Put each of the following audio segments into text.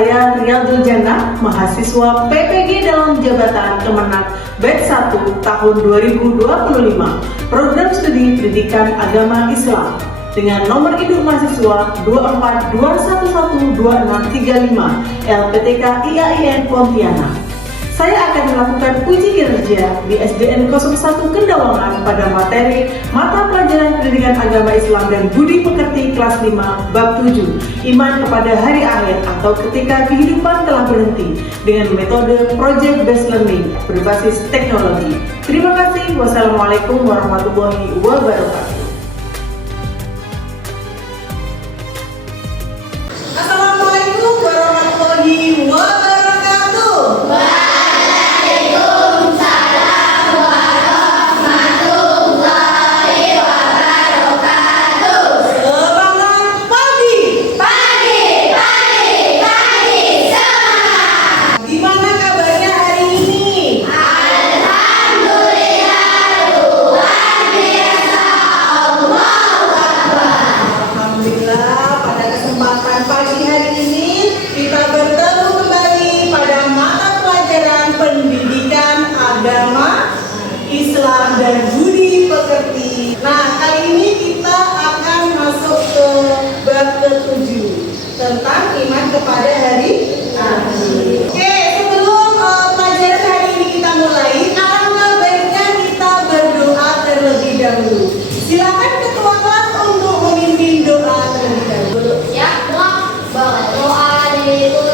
saya Riyadul Jannah, mahasiswa PPG dalam jabatan Kemenak Batch 1 tahun 2025, program studi pendidikan agama Islam dengan nomor induk mahasiswa 24211265 LPTK IAIN Pontianak. Saya akan melakukan uji kinerja di SDN 01 Kendawangan pada materi mata pelajaran pendidikan agama Islam dan budi pekerti kelas 5 bab 7 iman kepada hari akhir atau ketika kehidupan telah berhenti dengan metode project based learning berbasis teknologi. Terima kasih. Wassalamualaikum warahmatullahi wabarakatuh. Assalamualaikum warahmatullahi wabarakatuh. Islam dan budi pekerti. Nah, kali ini kita akan masuk ke bab ke-7 tentang iman kepada hari akhir. Oke, sebelum pelajaran hari ini kita mulai, alangkah baiknya kita berdoa terlebih dahulu. Silakan ketua kelas untuk memimpin doa terlebih dahulu. Siap, doa dimulai.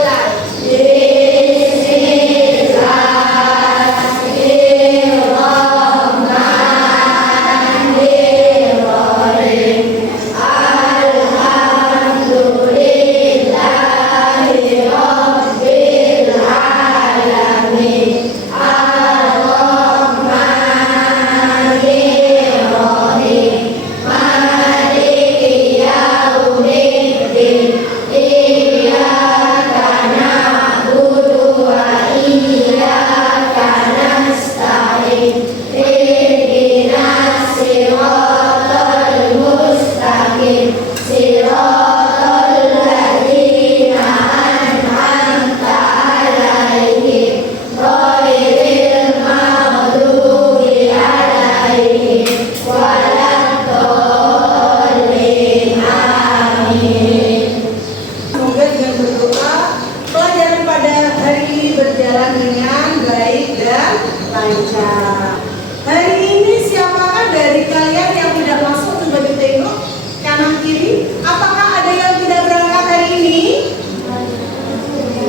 Hari ini siapakah dari kalian yang tidak masuk? Coba ditengok kanan kiri. Apakah ada yang tidak berangkat hari ini?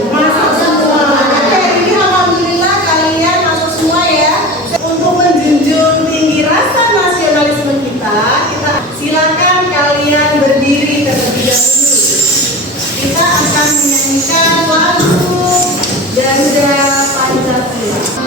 Masuk semua. Oke, hari ini alhamdulillah kalian masuk semua ya. Untuk menjunjung tinggi rasa nasionalisme kita silakan kalian berdiri terlebih dahulu. Kita akan menyanyikan lagu Ganda Pancasila.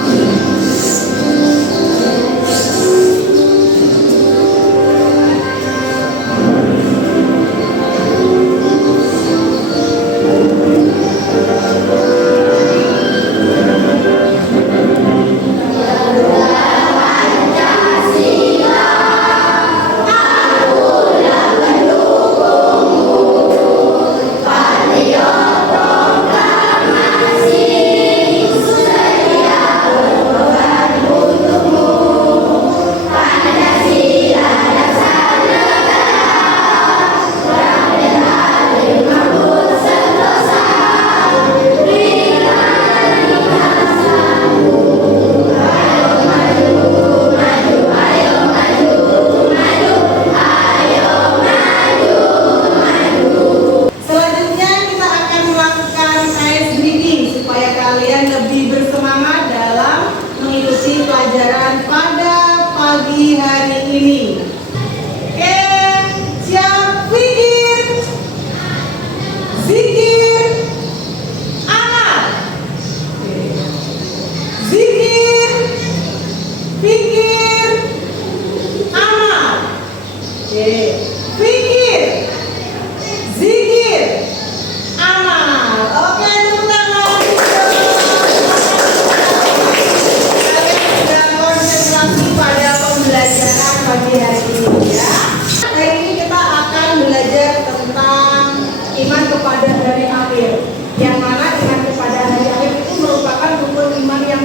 Yang mana iman kepada hari akhir itu merupakan rukun iman yang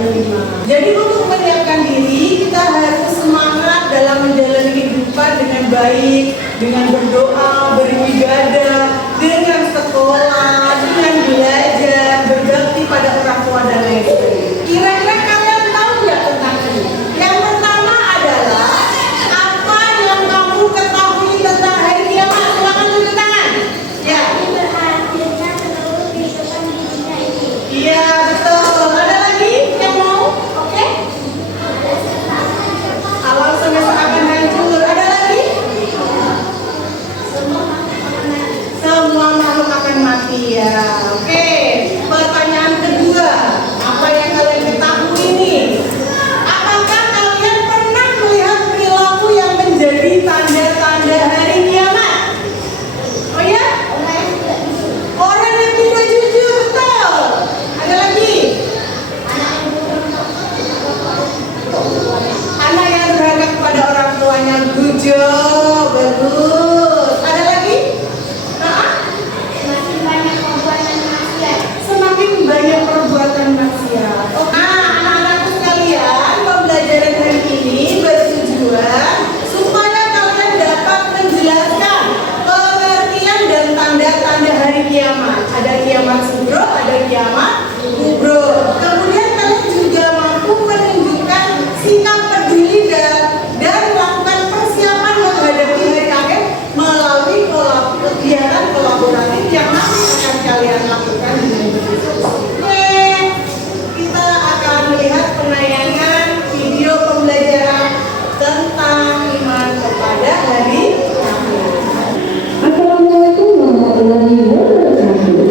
kelima. Jadi untuk menyiapkan diri, kita harus semangat dalam menjalani kehidupan dengan baik, dengan berdoa, beribadah, dengan sekolah, dengan belajar, berbakti pada orang tua dan lain sebagainya. Kira-kira kalian tahu nggak tentang ini? Yang pertama adalah apa yang kamu ketahui tentang hari kiamat? Silakan tunjuk tangan. Ya. Iya betul. Ada lagi yang mau? Oke. Alam semesta akan hancur. Ada lagi? Semua makhluk akan mati ya. Oke. Pertanyaan kedua, apa yang kalian ketahui ini? Apakah kalian pernah melihat perilaku yang menjadi tanda-tanda hari kiamat? Oh ya? Orang yang tidak jujur, betul. Ada lagi? Anak yang durhaka kepada orang tuanya, gujo, bagus. Ada lagi? Semakin banyak perbuatan maksiat. Nah, anak-anakku sekalian, pembelajaran hari ini bertujuan supaya kalian dapat menjelaskan pengertian dan tanda-tanda hari kiamat. Ada kiamat sugro, ada kiamat kubro. Kemudian kalian juga mampu menunjukkan sikap peduli dan melakukan persiapan menghadapi hari akhir melalui kegiatan kolaboratif yang nanti akan kalian lakukan dengan berdiskusi. Oke, kita akan melihat penayangan video pembelajaran tentang iman kepada hari akhir. Assalamualaikum warahmatullahi wabarakatuh.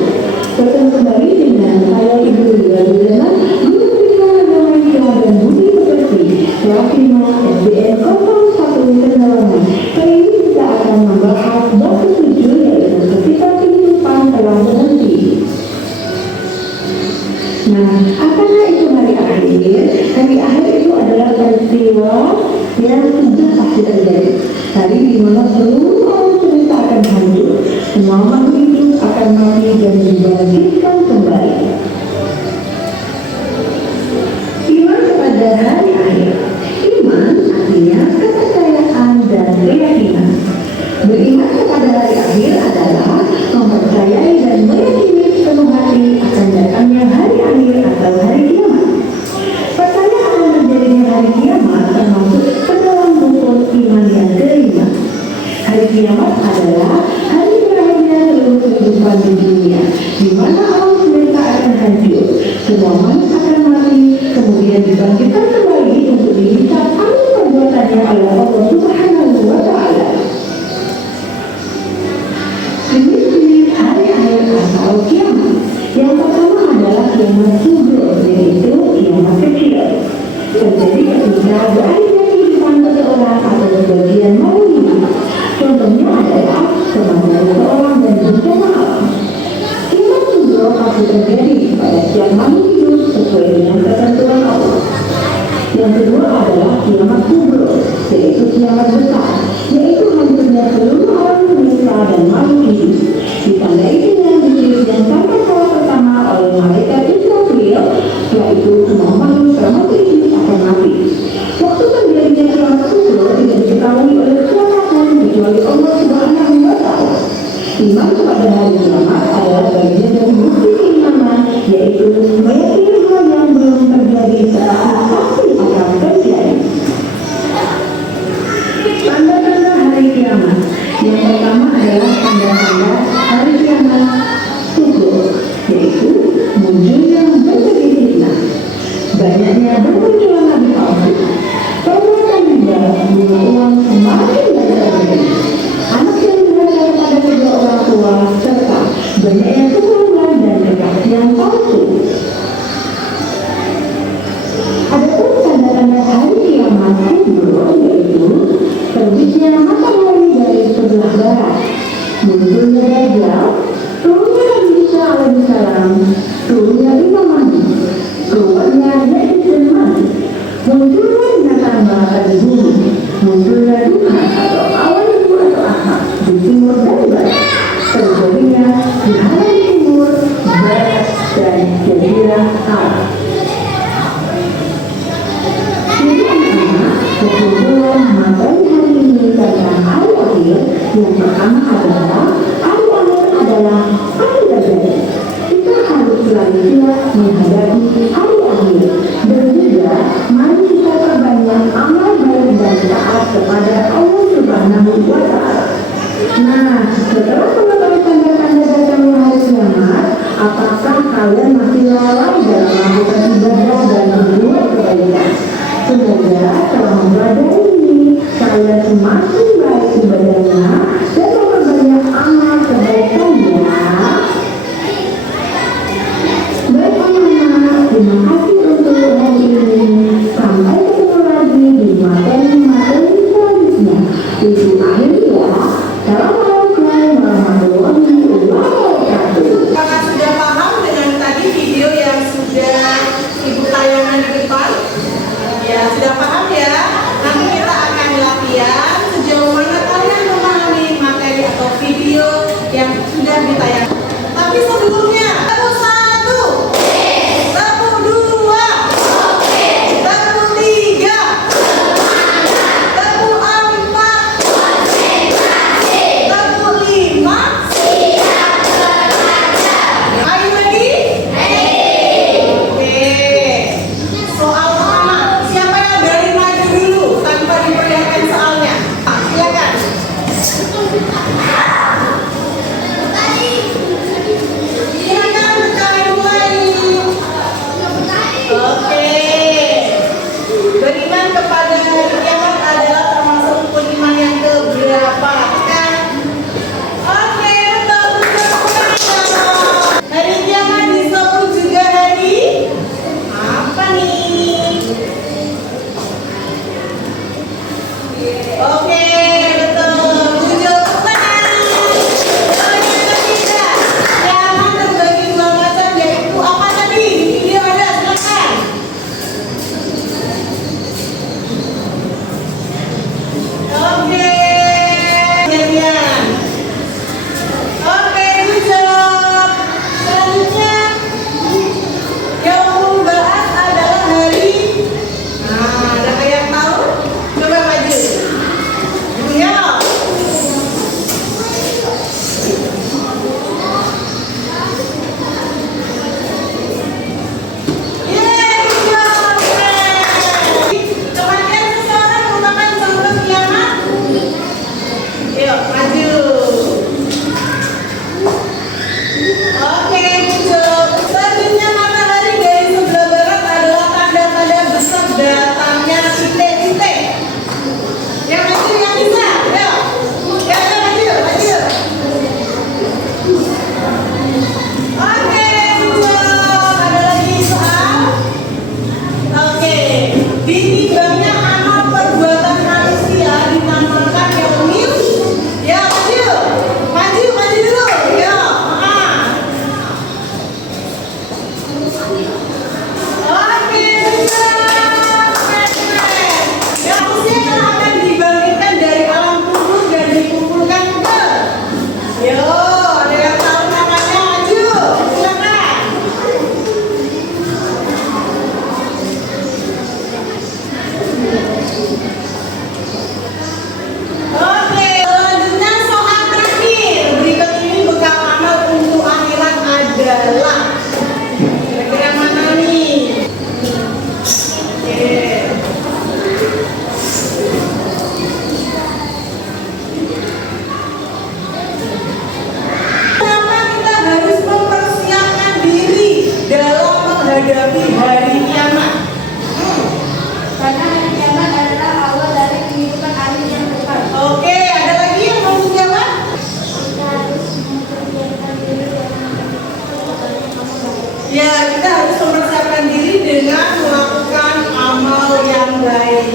Bertemu kembali dengan saya Ibu Lia Liliana, Guru Pendidikan Agama Islam dan Budi Pekerti, kelas 5 SDN 01 Kendalaman. Kali ini kita akan membahas bab ke-7, yaitu ketika kehidupan telah berhenti. Nah, apakah itu hari akhir? Hari akhir itu adalah peristiwa yang sudah pasti terjadi. Hari di mana seluruh alam semesta akan hancur, semua makhluk hidup akan mati dan dibangkitkan kembali. Iman kepada hari akhir. Iman artinya kepercayaan dan keyakinan. Beriman kepada hari akhir adalah mempercayai dan meyakini sepenuh hati akan datangnya hari akhir atau hari kiamat. Percaya akan terjadinya hari kiamat termasuk ke dalam rukun iman yang kelima. Hari kiamat adalah hari berakhirnya seluruh kehidupan di dunia, di mana alam semesta akan hancur, semua makhluk akan mati, kemudian dibangkitkan kembali untuk dihisab amal perbuatannya oleh Allah Subhanahu wa Ta'ala. Jenis-jenis hari akhir atau kiamat. Yang pertama adalah kiamat kubro, yaitu kiamat kecil. Terjadi ketika berakhirnya kehidupan seseorang atau sebagian makhluk hidup. Contohnya adalah kematian seseorang dan bencana alam. Kiamat kubro pasti terjadi pada setiap makhluk hidup sesuai dengan ketentuan Allah. Yang kedua adalah kiamat kubro, yaitu kiamat besar, yaitu hancurnya seluruh alam semesta dan makhluk hidup. Ditandai dengan bibir yang sampai kala pertama oleh malaikat Israfil, yaitu semua makhluk termasuk hidup akan mati. Waktu terjadinya kiamat kubro tidak diketahui oleh siapapun kecuali Allah Subhanahu wa Ta'ala. Iman kepada hari kiamat adalah bagian dari bukti keimanan, yaitu meyakini hal yang belum terjadi tetapi pasti akan terjadi. Tanda-tanda hari kiamat. Yang pertama adalah tanda-tanda hari kiamat kubro, yaitu munculnya berbagai fitnah, banyaknya bermunculan nabi palsu, perbuatan riba, bunga uang semakin banyak, anak yang durhaka kepada kedua orang tua, serta banyaknya kebohongan dan kesaksian palsu. Adapun tanda-tanda hari kiamat kubro yaitu terbitnya matahari dari sebelah barat, munculnya Dajjal, turunnya Nabi Isa alaihissalam, turunnya Imam Mahdi, keluarnya Ya'juj dan Ma'juj, munculnya binatang melata di bumi, munculnya Duhan atau awan ibu atau asap di timur dan barat, terjadinya sudah ditayangkan. Tapi sebelumnya, tepuk 1, tepuk 2, tepuk 3, tepuk 4, tepuk 5. Are you ready? Oke. Soal pertama, siapa yang berani maju dulu tanpa diperlihatkan soalnya? Silakan. Silakan kalian mulai. Oke. Beriman kepada hari kiamat adalah termasuk rukun iman yang keberapa? Kan? Oke, betul. Hari kiamat disebut juga hari apa nih? Oke, betul. 7 pertanyaan. Yang ketiga, kiamat terbagi 2 macam, yaitu apa tadi? Di video ada, silakan. Oke, kemudian. Oke, good job. Selanjutnya, Yaumul Ba'ats adalah hari. Nah, ada yang tahu? Coba maju. Ya. Yeay, good job. Kematian seseorang merupakan sebelum kiamat. Yuk, maju. Oke, good. Selanjutnya matahari dari sebelah barat adalah tanda-tanda besar datangnya titik-titik. Yang maju yang bisa, ayo. Ya, maju. Oke, good. Ada lagi soal? Oke, ditimbangnya amal perbuatan manusia dinamakan yaumil. Ya, maju dulu. Ya, Oke, keren. Ya, manusia yang akan dibangkitkan dari alam kubur dan dikumpulkan ke. Yo, ada yang tahu namanya? Maju, silakan. Oke, selanjutnya soal terakhir. Berikut ini bekal amal untuk akhirat adalah. Kira-kira mana nih? Oke. Kenapa kita harus mempersiapkan diri dalam menghadapi hari kiamat? Karena hari kiamat adalah awal dari kehidupan hari yang depan. Oke, ada lagi yang mau menjawab? Ya, kita harus mempersiapkan diri dengan melakukan amal yang baik.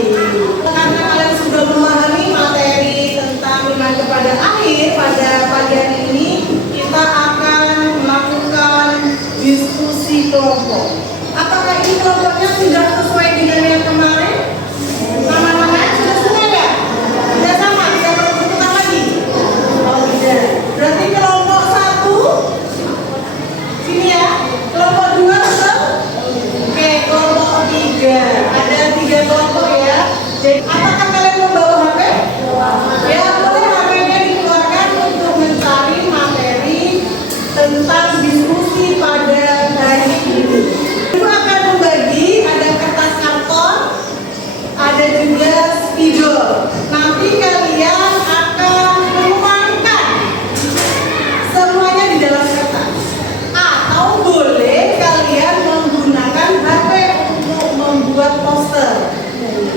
Karena kalian sudah memahami materi tentang iman kepada akhir, pada pagi hari ini kita akan melakukan diskusi kelompok. Apakah ini kelompoknya sudah sesuai dengan yang kemarin? Nama-namanya sudah sesuai ya? Tidak sama, tidak perlu berputar lagi? Oh tidak. Berarti kelompok 1 sini ya, kelompok 2 betul? Oke, kelompok 3 ada 3 kelompok ya. Jadi apakah kalian membawa HP? Ya, boleh HP-nya dikeluarkan untuk mencari materi tentang diskusi pada hari ini. Ibu akan membagi, ada kertas karton, ada juga spidol. Nanti kalian akan menuangkan semuanya di dalam kertas. Atau boleh kalian menggunakan HP untuk membuat poster.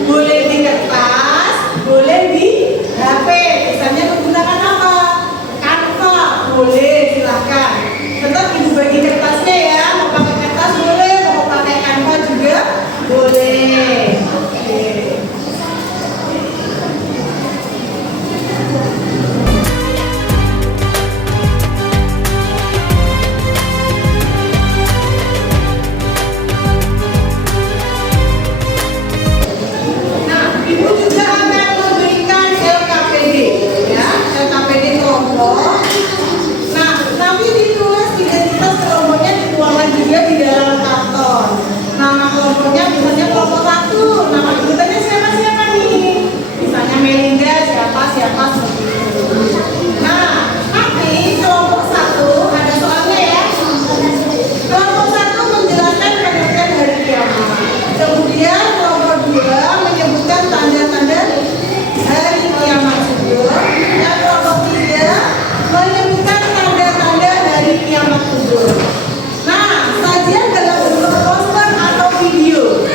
Boleh di kertas, boleh di HP. Misalnya menggunakan apa? Canva, boleh, silakan. Tetap ibu bagi kertasnya ya. Mau pakai kertas boleh, mau pakai Canva juga boleh. Oke. contohnya misalnya kelompok 1, nama ikutannya siapa-siapa nih? Misalnya Melinda, siapa seperti itu. Nah, nanti kelompok 1 ada soalnya ya. Kelompok 1 menjelaskan pengertian hari kiamat. Kemudian kelompok 2 menyebutkan tanda-tanda hari kiamat juga. Dan kelompok 3 menyebutkan tanda-tanda hari kiamat juga. Nah, sajian dalam bentuk poster atau video.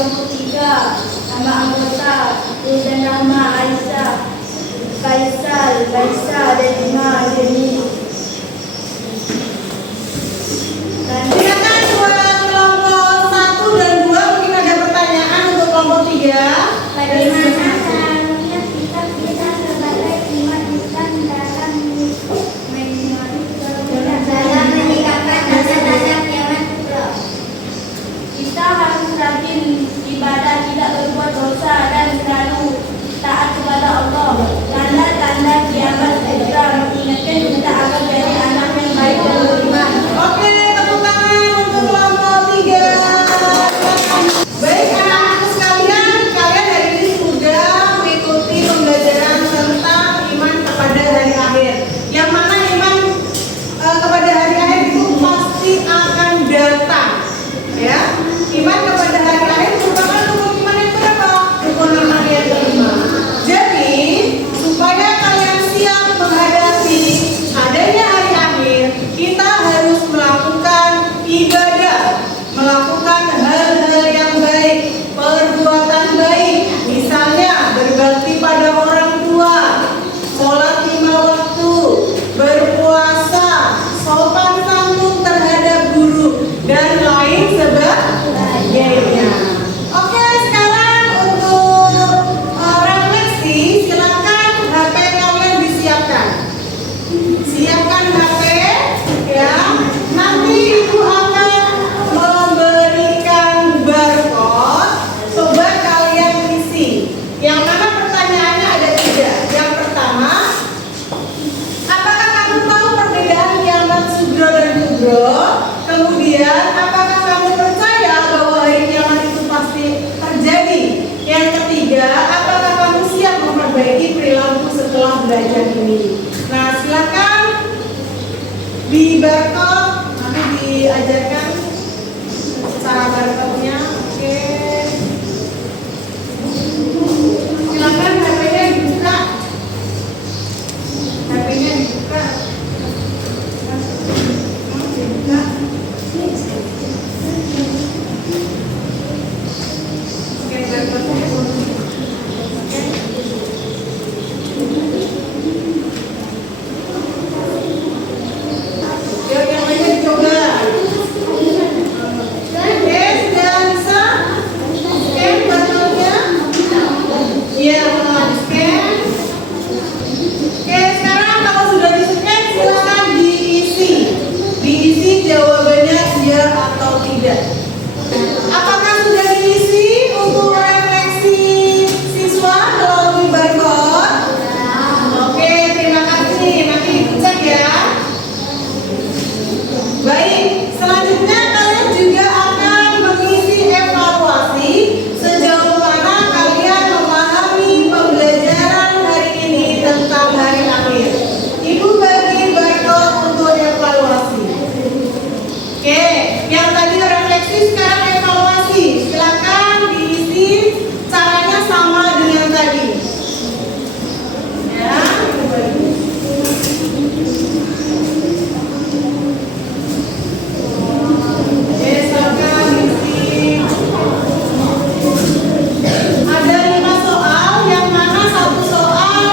kelompok 3, nama anggota Nurdan Rahma, Aisyah, Faisal, Faisal, dan Jenny. Silakan buat kelompok 1 dan 2, mungkin ada pertanyaan untuk kelompok 3. Bagaimana caranya kita bisa sebagai umat Islam dalam menyikapi tanda-tanda kiamat kubra? Kita harus rajin ibadah, tidak berbuat dosa, dan selalu taat kepada Allah. Tanda-tanda kiamat kubra mengingatkan kita agar jadi anak yang baik dan beriman. Oke, tepuk tangan untuk kelompok 3. Baik anak-anakku sekalian, kalian hari ini sudah mengikuti pembelajaran tentang iman kepada hari akhir. Yang mana iman kepada hari akhir itu pasti akan datang. Ya, iman kepada hari akhir merupakan rukun iman yang berapa? Rukun iman yang kelima. Jadi, supaya kalian siap menghadapi adanya hari akhir, kita harus melakukan ibadah, melakukan hal-hal yang baik, perbuatan baik, misalnya berbakti pada orang tua, sholat 5 waktu, berpuasa, sopan santun terhadap guru, dan lain sebagainya. Oke, sekarang untuk refleksi, silakan HP kalian disiapkan. Siapkan HP ya. Nanti ibu akan memberikan barcode. Coba kalian isi. Yang mana pertanyaannya ada 3. Yang pertama, apakah kamu tahu perbedaan kiamat sugro dan kubro? Kemudian, apakah kamu percaya bahwa hari kiamat itu pasti terjadi? Yang ketiga, apakah kamu siap memperbaiki perilaku setelah belajar ini? Nah, silakan di barcode nanti diajarkan cara barcode-nya. Oke. Silakan HP-nya dibuka. HP-nya dibuka. Dibuka. Oke, barcode-nya. Yuk, yang lainnya dicoba. Oke, sudah bisa? Scan barcode-nya. Iya, scan. Oke, sekarang kalau sudah di-scan, silakan diisi. Diisi jawabannya iya atau tidak. Apakah sudah diisi untuk refleksi siswa melalui barcode? Oke, terima kasih. Nanti dicek ya. Baik, selanjutnya kalian juga akan mengisi evaluasi sejauh mana kalian memahami pembelajaran hari ini tentang hari akhir. Ibu bagi barcode untuk evaluasi. Oke, yang tadi refleksi sekarang evaluasi. Silakan diisi, caranya sama dengan tadi. Ya, oke, silakan diisi. Ada 5 soal, yang mana satu soal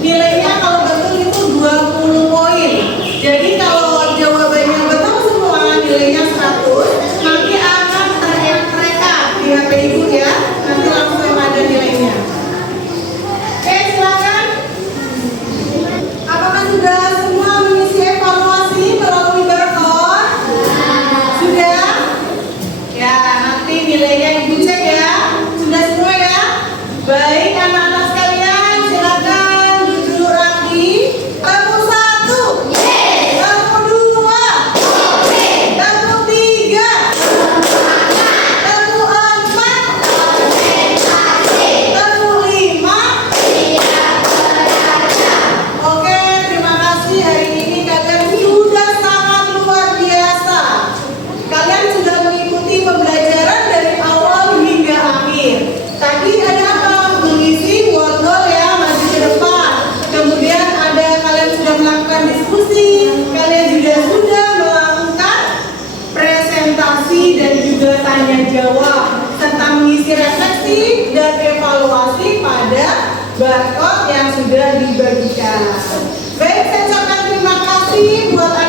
nilainya kalau betul itu 20 poin. Jadi kalau jawabannya betul semua nilainya 100, nanti akan terrekat di HP ibu ya. Nanti langsung ada nilainya. Oke, silakan. Apakah sudah semua mengisi evaluasi melalui barcode? Sudah? Ya, nanti nilainya ibu cek ya. Sudah semua ya? Baik, anak-anak sekalian, silakan duduk rapi. Tepuk 1, tepuk 2, tepuk 3, tepuk 4, tepuk 5. Oke, terima kasih. Hari ini kalian sudah sangat luar biasa. Kalian sudah mengikuti pembelajaran dari awal hingga akhir. Tadi ada apa? Mengisi wordle ya, maju ke depan. Kemudian ada kalian sudah melakukan diskusi, kalian juga sudah melakukan presentasi dan juga tanya jawab. serta mengisi refleksi dan evaluasi pada barcode yang sudah dibagikan. Baik, saya ucapkan terima kasih buat